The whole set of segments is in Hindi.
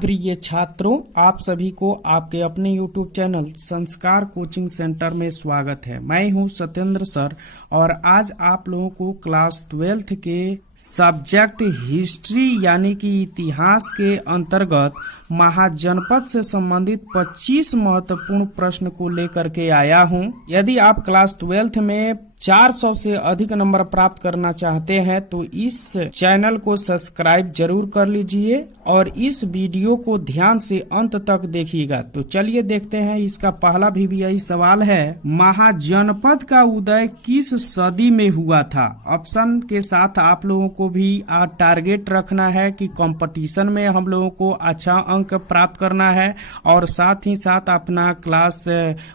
प्रिय छात्रों, आप सभी को आपके अपने YouTube चैनल संस्कार कोचिंग सेंटर में स्वागत है। मैं हूं सत्येंद्र सर और आज आप लोगों को क्लास 12th के सब्जेक्ट हिस्ट्री यानी कि इतिहास के अंतर्गत महाजनपद से संबंधित 25 महत्वपूर्ण प्रश्न को लेकर के आया हूं। यदि आप क्लास 12th में 400 से अधिक नंबर प्राप्त करना चाहते हैं तो इस चैनल को सब्सक्राइब जरूर कर लीजिए और इस वीडियो को ध्यान से अंत तक देखिएगा। तो चलिए देखते हैं। इसका पहला भी यही सवाल है, महाजनपद का उदय किस सदी में हुआ था? ऑप्शन के साथ आप लोगों को भी टारगेट रखना है कि कंपटीशन में हम लोगों को अच्छा अंक प्राप्त करना है और साथ ही साथ अपना क्लास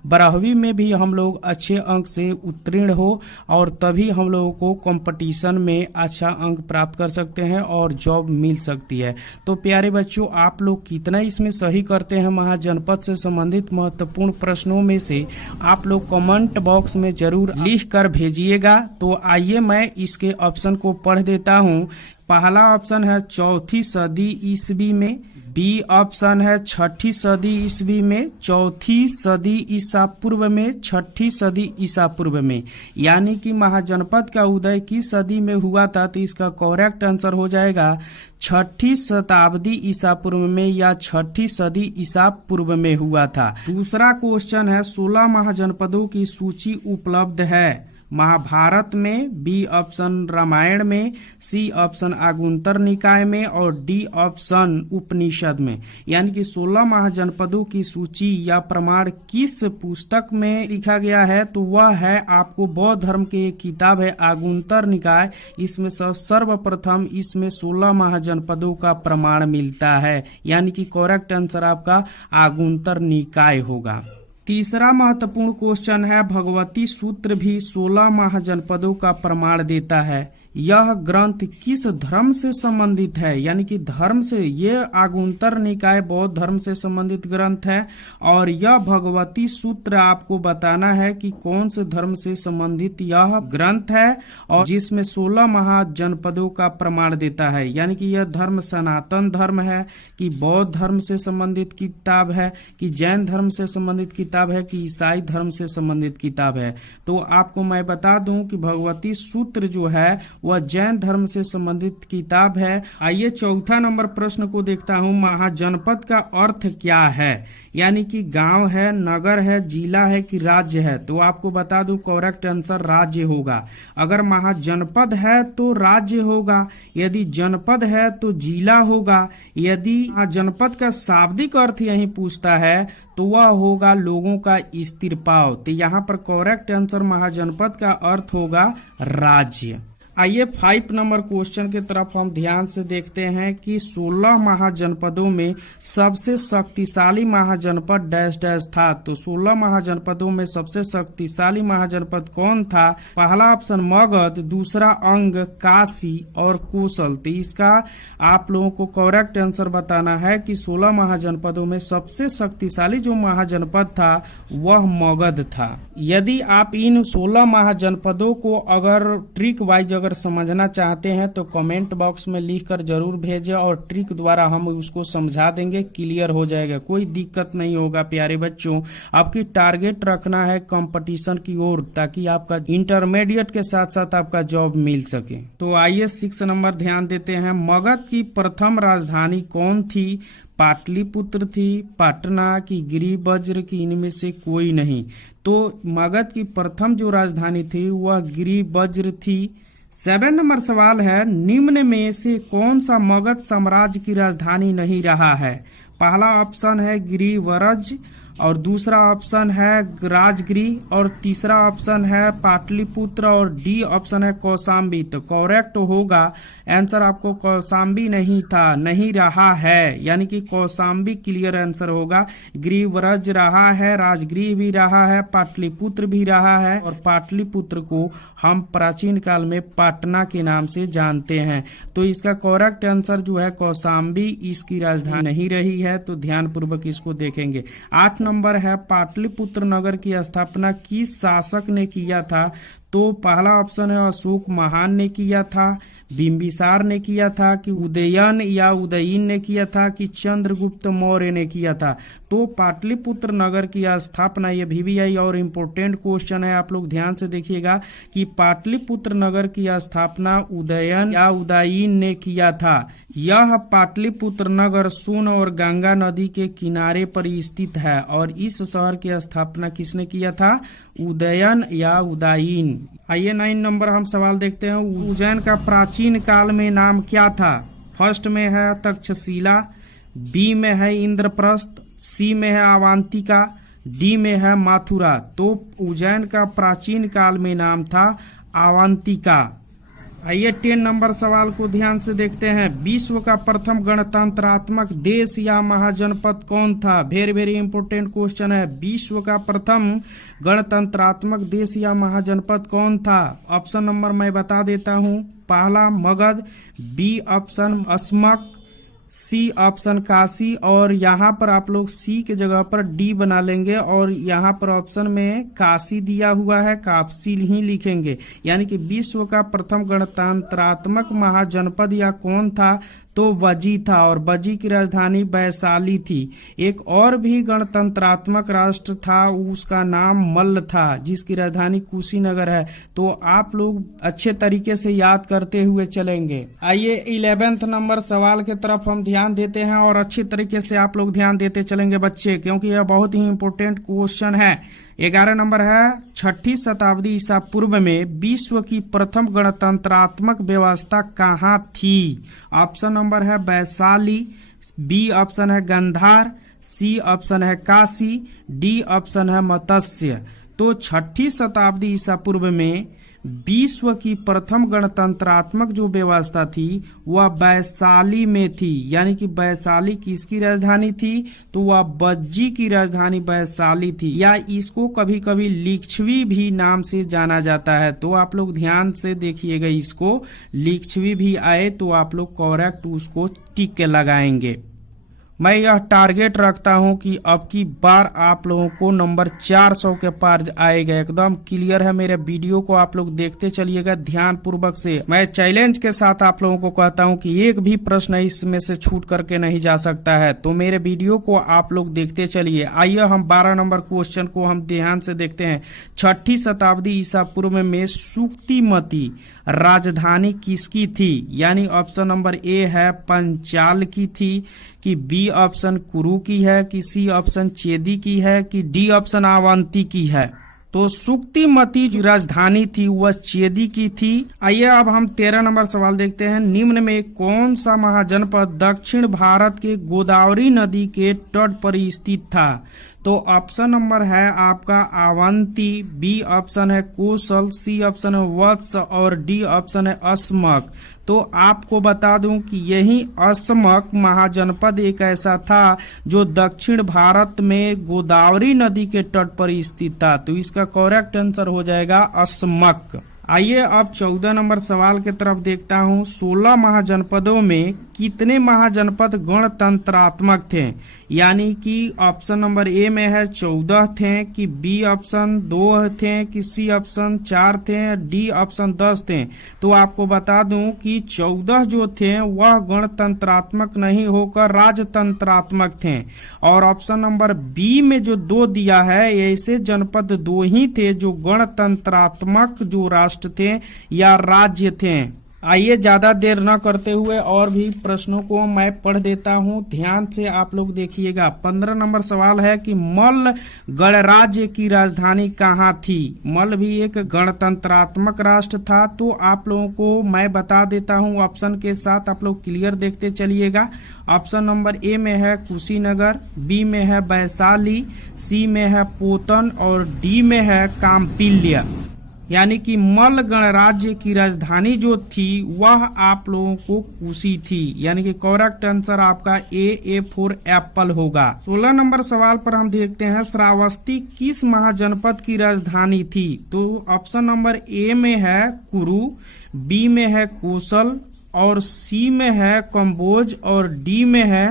12वीं में भी हम लोग अच्छे अंक से उत्तीर्ण हो और तभी हम लोगों को कंपटीशन में अच्छा अंक प्राप्त कर सकते हैं और जॉब मिल सकती है। तो प्यारे बच्चों, आप लोग कितना इसमें सही करते हैं महाजनपद से संबंधित महत्वपूर्ण प्रश्नों में से आप लोग कमेंट बॉक्स में जरूर लिख कर भेजिएगा। तो आइए मैं इसके ऑप्शन को पढ़ देता हूं। पहला ऑप्शन है 4वीं सदी ईस्वी में, बी ऑप्शन है 6वीं सदी ईस्वी में, 4वीं सदी ईसा पूर्व में, 6वीं सदी ईसा पूर्व में। यानी कि महाजनपद का उदय किस सदी में हुआ था? तो इसका करेक्ट आंसर हो जाएगा 6वीं शताब्दी ईसा पूर्व में या 6वीं सदी ईसा पूर्व में हुआ था। दूसरा क्वेश्चन है 16 महाजनपदों की सूची उपलब्ध है महाभारत में, बी ऑप्शन रामायण में, सी ऑप्शन आगुंतर निकाय में और डी ऑप्शन उपनिषद में। यानी कि 16 महाजनपदों की सूची या प्रमाण किस पुस्तक में लिखा गया है? तो वह है आपको बौद्ध धर्म की एक किताब है आगुंतर निकाय। इसमें सर्वप्रथम इसमें 16 महाजनपदों का प्रमाण मिलता है। यानी कि करेक्ट आंसर आपका आगुंतर निकाय होगा। तीसरा महत्वपूर्ण क्वेश्चन है भगवती सूत्र भी 16 महाजनपदों का प्रमाण देता है। यह ग्रंथ किस धर्म से संबंधित है? यानी कि धर्म से, ये आगुंतर निकाय बौद्ध धर्म से संबंधित ग्रंथ है और यह भगवती सूत्र आपको बताना है कि कौन से धर्म से संबंधित यह ग्रंथ है और जिसमें 16 महाजनपदों का प्रमाण देता है। यानी कि यह धर्म सनातन धर्म है कि बौद्ध धर्म से संबंधित किताब है कि जैन धर्म से संबंधित किताब है कि ईसाई धर्म से संबंधित किताब है। तो आपको मैं बता दूं कि भगवती सूत्र जो है वह जैन धर्म से संबंधित किताब है। आइए चौथा नंबर प्रश्न को देखता हूं। महाजनपद का अर्थ क्या है? यानी कि गांव है, नगर है, जिला है कि राज्य है? तो आपको बता दूं करेक्ट आंसर राज्य होगा। अगर महाजनपद है तो राज्य होगा, यदि जनपद है तो जिला होगा। यदि जनपद का शाब्दिक अर्थ यही पूछता है तो वह होगा लोगों का स्थिरपाव। तो यहाँ पर करेक्ट आंसर महाजनपद का अर्थ होगा राज्य। आइए 5 नंबर क्वेश्चन की तरफ हम ध्यान से देखते हैं कि 16 महाजनपदों में सबसे शक्तिशाली महाजनपद डैश डैश था। तो 16 महाजनपदों में सबसे शक्तिशाली महाजनपद कौन था? पहला ऑप्शन मगध, दूसरा अंग, काशी और कौशल। तो इसका आप लोगों को करेक्ट आंसर बताना है कि 16 महाजनपदों में सबसे शक्तिशाली जो महाजनपद था वह मगध था। यदि आप इन 16 महाजनपदों को अगर ट्रिक वाइज अगर समझना चाहते हैं तो कमेंट बॉक्स में लिखकर जरूर भेजें और ट्रिक द्वारा हम उसको समझा देंगे, क्लियर हो जाएगा, कोई दिक्कत नहीं होगा। प्यारे बच्चों, आपकी टारगेट रखना है कंपटीशन की ओर ताकि आपका इंटरमीडिएट के साथ साथ आपका जॉब मिल सके। तो आइए 6 नंबर ध्यान देते हैं। मगध की प्रथम राजधानी कौन थी? पाटलिपुत्र थी, पटना की, गिरिवज्र की? इनमें से कोई नहीं। तो मगध की प्रथम जो राजधानी थी वह गिरिवज्र थी। 7 नंबर सवाल है, निम्न में से कौन सा मगध साम्राज्य की राजधानी नहीं रहा है? पहला ऑप्शन है गिरिवज्र और दूसरा ऑप्शन है राजगिरी और तीसरा ऑप्शन है पाटलिपुत्र और डी ऑप्शन है कौशाम्बी। तो करेक्ट होगा आंसर आपको कौशाम्बी नहीं था, नहीं रहा है, यानी कि कौशाम्बी क्लियर आंसर होगा। गिरिवज्र रहा है, राजगिरी भी रहा है, पाटलिपुत्र भी रहा है और पाटलिपुत्र को हम प्राचीन काल में पटना के नाम से जानते हैं। तो इसका करेक्ट आंसर जो है कौशाम्बी इसकी राजधानी नहीं रही है। तो ध्यान पूर्वक इसको देखेंगे। 8 नंबर है पाटलिपुत्र नगर की स्थापना किस शासक ने किया था? तो पहला ऑप्शन है अशोक महान ने किया था, बिंबिसार ने किया था, कि उदयन या उदयीन ने किया था, कि चंद्रगुप्त मौर्य ने किया था। तो पाटलिपुत्र नगर की स्थापना, ये VVI और इम्पोर्टेंट क्वेश्चन है, आप लोग ध्यान से देखिएगा कि पाटलिपुत्र नगर की स्थापना उदयन या उदयीन ने किया था। यह पाटलिपुत्र नगर सोन और गंगा नदी के किनारे पर स्थित है और इस शहर की स्थापना किसने किया था? उदयन या उदयीन। आइए 9 नंबर हम सवाल देखते हैं। उज्जैन का प्राचीन काल में नाम क्या था? फर्स्ट में है तक्षशिला, बी में है इंद्रप्रस्थ, सी में है अवंतिका, डी में है मथुरा। तो उज्जैन का प्राचीन काल में नाम था अवंतिका। आइए 10 नंबर सवाल को ध्यान से देखते हैं। विश्व का प्रथम गणतंत्रात्मक देश या महाजनपद कौन था? वेरी वेरी इंपोर्टेंट क्वेश्चन है। विश्व का प्रथम गणतंत्रात्मक देश या महाजनपद कौन था? ऑप्शन नंबर मैं बता देता हूं। पहला Magadha, B option Asmaka, C option Kashi, और यहाँ पर आप लोग सी के जगह पर डी बना लेंगे और यहाँ पर ऑप्शन में काशी दिया हुआ है, कापसी ही लिखेंगे। यानी कि विश्व का प्रथम गणतंत्रात्मक महाजनपद या कौन था? तो बजी था, और बजी की राजधानी वैशाली थी। एक और भी गणतंत्रात्मक राष्ट्र था, उसका नाम मल्ल था, जिसकी राजधानी कुशीनगर है। तो आप लोग अच्छे तरीके से याद करते हुए चलेंगे। आइए 11 नंबर सवाल के तरफ हम ध्यान देते हैं और अच्छी तरीके से आप लोग ध्यान देते चलेंगे बच्चे, क्योंकि यह बहुत ही इंपोर्टेंट क्वेश्चन है। 11 नंबर है, 6ठी शताब्दी ईसा पूर्व में विश्व की प्रथम गणतंत्रात्मक व्यवस्था कहाँ थी? ऑप्शन नंबर है वैशाली, बी ऑप्शन है गांधार, सी ऑप्शन है काशी, डी ऑप्शन है मत्स्य। तो 6ठी शताब्दी ईसा पूर्व में विश्व की प्रथम गणतंत्रात्मक जो व्यवस्था थी वह वैशाली में थी। यानी कि वैशाली किसकी राजधानी थी? तो वह बज्जी की राजधानी वैशाली थी, या इसको कभी कभी लिच्छवी भी नाम से जाना जाता है। तो आप लोग ध्यान से देखिएगा, इसको लिच्छवी भी आए तो आप लोग करेक्ट उसको टिक के लगाएंगे। मैं यह टारगेट रखता हूं कि अब की बार आप लोगों को नंबर 400 के पार आएगा। एकदम क्लियर है। मेरे वीडियो को आप लोग देखते चलिएगा ध्यान पूर्वक से। मैं चैलेंज के साथ आप लोगों को कहता हूं कि एक भी प्रश्न इसमें से छूट करके नहीं जा सकता है। तो मेरे वीडियो को आप लोग देखते चलिए। आइए हम 12 नंबर क्वेश्चन को हम ध्यान से देखते हैं। 6ठी शताब्दी ईसा पूर्व में सुक्तिमती राजधानी किसकी थी? यानी ऑप्शन नंबर ए है पंचाल की थी, कि बी ऑप्शन कुरु की है, कि सी ऑप्शन चेदी की है, कि डी ऑप्शन अवंती की है। तो सुक्तिमती जो राजधानी थी वह चेदी की थी। आइए अब हम 13 नंबर सवाल देखते हैं। निम्न में कौन सा महाजनपद दक्षिण भारत के गोदावरी नदी के तट पर स्थित था? तो ऑप्शन नंबर है आपका अवंती, बी ऑप्शन है कौशल, सी ऑप्शन है वत्स और डी ऑप्शन है अस्मक। तो आपको बता दूं कि यही अस्मक महाजनपद एक ऐसा था जो दक्षिण भारत में गोदावरी नदी के तट पर स्थित था। तो इसका करेक्ट आंसर हो जाएगा अस्मक। आइए अब 14 नंबर सवाल की तरफ देखता हूं। 16 महाजनपदों में कितने महाजनपद गणतंत्रात्मक थे? यानी कि ऑप्शन नंबर ए में है 14 थे, कि बी ऑप्शन 2 थे, कि सी ऑप्शन 4 थे, डी ऑप्शन 10 थे। तो आपको बता दूं कि 14 जो थे वह गणतंत्रात्मक नहीं होकर राजतंत्रात्मक थे, और ऑप्शन नंबर बी में जो 2 दिया है ऐसे जनपद 2 ही थे जो गणतंत्रात्मक जो राष्ट्र थे या राज्य थे। आइए ज्यादा देर न करते हुए और भी प्रश्नों को मैं पढ़ देता हूं, ध्यान से आप लोग देखिएगा। 15 नंबर सवाल है कि मल्ल गणराज्य की राजधानी कहाँ थी? मल्ल भी एक गणतंत्रात्मक राष्ट्र था। तो आप लोगों को मैं बता देता हूं ऑप्शन के साथ, आप लोग क्लियर देखते चलिएगा। ऑप्शन नंबर ए में है कुशीनगर, बी में है वैशाली, सी में है पोतन और डी में है काम्पिल्य। यानी कि मल्ल गणराज्य की राजधानी जो थी वह आप लोगों को कुशी थी। यानी कि करेक्ट आंसर आपका ए फॉर एप्पल होगा। 16 नंबर सवाल पर हम देखते हैं श्रावस्ती किस महाजनपद की राजधानी थी? तो ऑप्शन नंबर ए में है कुरु, बी में है कौशल और सी में है कंबोज और डी में है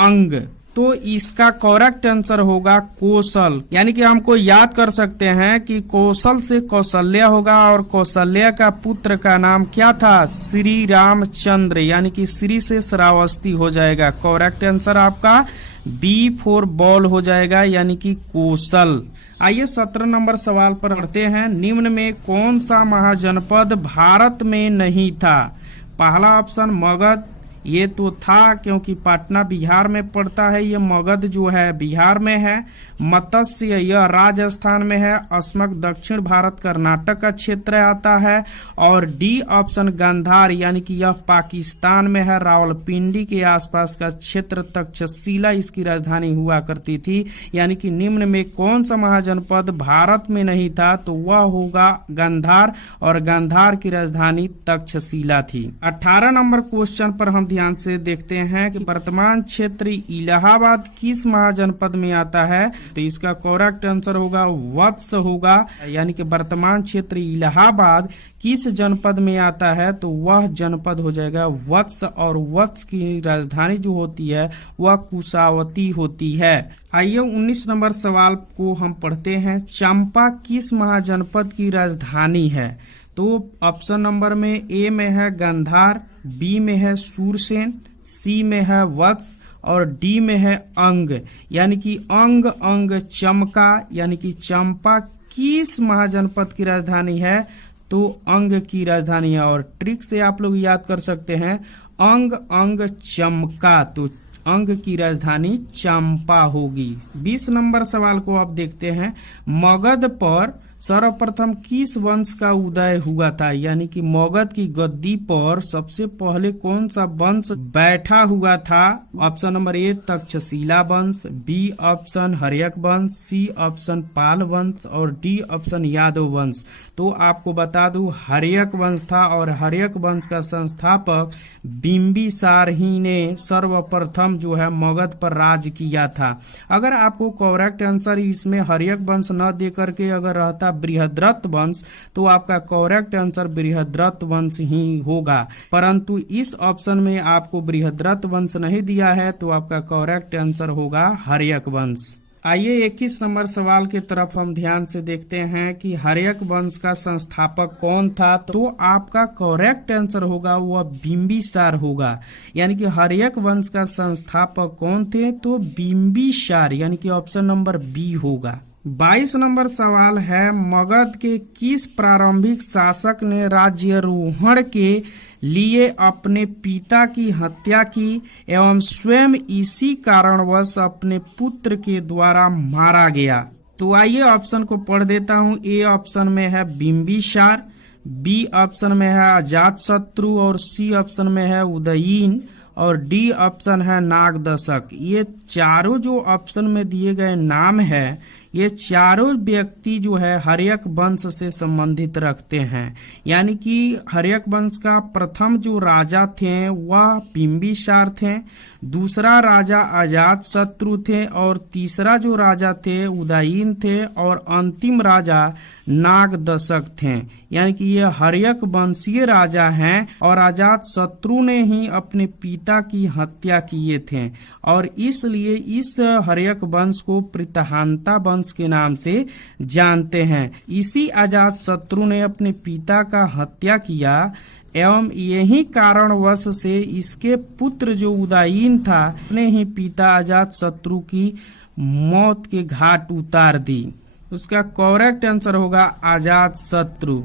अंग। तो इसका करेक्ट आंसर होगा कौशल। यानी कि हमको याद कर सकते हैं कि कौशल से कौशल्या होगा और कौशल्या का पुत्र का नाम क्या था, श्री रामचंद्र, यानी कि श्री से श्रावस्ती हो जाएगा। करेक्ट आंसर आपका बी फॉर बॉल हो जाएगा, यानी कि कौशल। आइए 17 नंबर सवाल पर पढ़ते हैं। निम्न में कौन सा महाजनपद भारत में नहीं था? पहला ऑप्शन मगध, ये तो था क्योंकि पटना बिहार में पड़ता है, ये मगध जो है बिहार में है। मत्स्य यह राजस्थान में है। अस्मक दक्षिण भारत कर्नाटक का क्षेत्र आता है। और डी ऑप्शन गांधार, यानी कि यह पाकिस्तान में है, रावलपिंडी के आसपास का क्षेत्र। तक्षशिला इसकी राजधानी हुआ करती थी। यानी कि निम्न में कौन सा महाजनपद भारत में नहीं था, तो वह होगा गांधार, और गांधार की राजधानी तक्षशिला थी। 18 नंबर क्वेश्चन पर हम ध्यान से देखते हैं कि वर्तमान क्षेत्र इलाहाबाद किस महाजनपद में आता है, तो इसका करेक्ट आंसर होगा वत्स होगा। यानी कि वर्तमान क्षेत्र इलाहाबाद किस जनपद में आता है, तो वह जनपद हो जाएगा वत्स, और वत्स की राजधानी जो होती है वह कुशावती होती है। आइए 19 नंबर सवाल को हम पढ़ते हैं। चंपा किस महाजनपद की राजधानी है? तो ऑप्शन नंबर में ए में है गांधार, बी में है सूरसेन, सी में है वत्स, और डी में है अंग। यानी कि अंग अंग चमका, यानी कि चंपा किस महाजनपद की राजधानी है, तो अंग की राजधानी है। और ट्रिक से आप लोग याद कर सकते हैं, अंग अंग चमका, तो अंग की राजधानी चंपा होगी। 20 नंबर सवाल को आप देखते हैं। मगध पर सर्वप्रथम किस वंश का उदय हुआ था? यानी कि मगध की गद्दी पर सबसे पहले कौन सा वंश बैठा हुआ था? ऑप्शन नंबर ए तक्षशिला वंश, बी ऑप्शन हर्यक वंश, सी ऑप्शन पाल वंश, और डी ऑप्शन यादव वंश। तो आपको बता दूं हर्यक वंश था, और हर्यक वंश का संस्थापक बिंबिसार ही ने सर्वप्रथम जो है मगध पर राज किया था। अगर आपको करेक्ट आंसर इसमें हर्यक वंश न दे करके अगर रहता बृहद्रथ वंश, तो आपका करेक्ट आंसर बृहद्रथ वंश ही होगा। परंतु इस ऑप्शन में आपको बृहद्रथ वंश नहीं दिया है, तो आपका करेक्ट आंसर होगा हर्यक वंश। आइए 21 नंबर सवाल की तरफ हम ध्यान से देखते हैं कि हर्यक वंश का संस्थापक कौन था, तो आपका करेक्ट आंसर होगा वह बिंबिसार होगा। यानी कि हर्यक वंश का संस्थापक कौन थे, तो बिंबिसार, यानी कि ऑप्शन नंबर बी होगा। 22 नंबर सवाल है। मगध के किस प्रारंभिक शासक ने राज्यारोहण के लिए अपने पिता की हत्या की एवं स्वयं इसी कारणवश अपने पुत्र के द्वारा मारा गया? तो आइए ऑप्शन को पढ़ देता हूँ। ए ऑप्शन में है बिंबिसार, बी ऑप्शन में है अजातशत्रु, और सी ऑप्शन में है उदयीन, और डी ऑप्शन है नागदशक। ये चारों जो ऑप्शन में दिए गए नाम है, ये चारों व्यक्ति जो है हर्यक वंश से संबंधित रखते हैं। यानी कि हर्यक वंश का प्रथम जो राजा थे वह बिंबिसार थे, दूसरा राजा अजातशत्रु थे, और तीसरा जो राजा थे उदयीन थे, और अंतिम राजा नागदशक थे। यानी कि ये हर्यक वंशीय राजा हैं, और अजातशत्रु ने ही अपने पिता की हत्या किए थे, और इसलिए इस हर्यक वंश को प्रीतहांता वंश के नाम से जानते हैं। इसी अजातशत्रु ने अपने पिता का हत्या किया, एवं यही कारणवश से इसके पुत्र जो उदयीन था अपने ही पिता अजातशत्रु की मौत के घाट उतार दी। उसका करेक्ट आंसर होगा अजातशत्रु।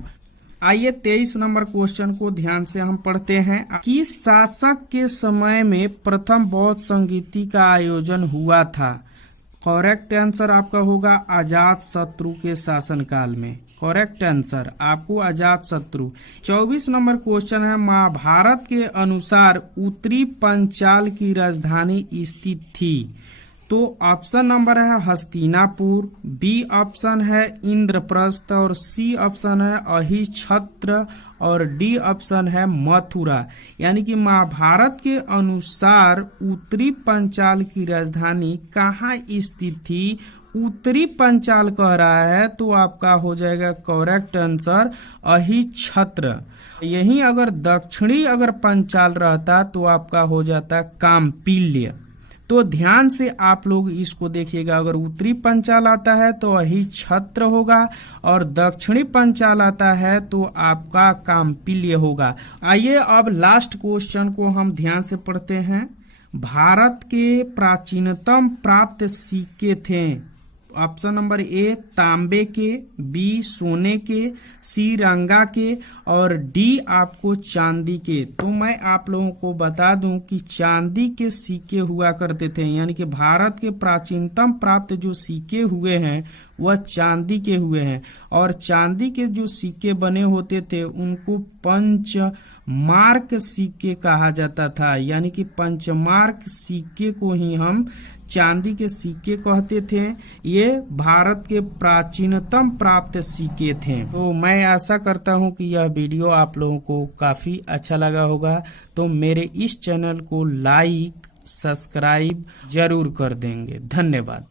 आइए 23 नंबर क्वेश्चन को ध्यान से हम पढ़ते हैं। किस शासक के समय में प्रथम बौद्ध संगीति का आयोजन हुआ था? करेक्ट आंसर आपका होगा अजातशत्रु के शासनकाल में। करेक्ट आंसर आपको अजातशत्रु। 24 नंबर क्वेश्चन है। महाभारत के अनुसार उत्तरी पंचाल की राजधानी स्थित थी? तो ऑप्शन नंबर है हस्तिनापुर, बी ऑप्शन है इंद्रप्रस्थ, और सी ऑप्शन है अहिछत्र, और डी ऑप्शन है मथुरा। यानी कि महाभारत के अनुसार उत्तरी पंचाल की राजधानी कहाँ स्थित थी? उत्तरी पंचाल कह रहा है, तो आपका हो जाएगा करेक्ट आंसर अहिछत्र। यही अगर दक्षिणी अगर पंचाल रहता तो आपका हो जाता काम्पिल्य। तो ध्यान से आप लोग इसको देखिएगा। अगर उत्तरी पंचाल आता है तो वही छत्र होगा और दक्षिणी पंचाल आता है तो आपका काम्पिल्य होगा। आइए अब लास्ट क्वेश्चन को हम ध्यान से पढ़ते हैं। भारत के प्राचीनतम प्राप्त सिक्के थे। ऑप्शन नंबर ए तांबे के, बी सोने के, सी रंगा के और डी आपको चांदी के। तो मैं आप लोगों को बता दूं कि चांदी के सिक्के हुआ करते थे, यानी कि भारत के प्राचीनतम प्राप्त जो सिक्के हुए हैं वह चांदी के हुए हैं। और चांदी के जो सिक्के बने होते थे उनको पंचमार्क सिक्के कहा जाता था, यानी कि पंचमार्क सिक्के को ही हम चांदी के सिक्के कहते थे। ये भारत के प्राचीनतम प्राप्त सिक्के थे। तो मैं आशा करता हूं कि यह वीडियो आप लोगों को काफी अच्छा लगा होगा। तो मेरे इस चैनल को लाइक सब्सक्राइब जरूर कर देंगे। धन्यवाद।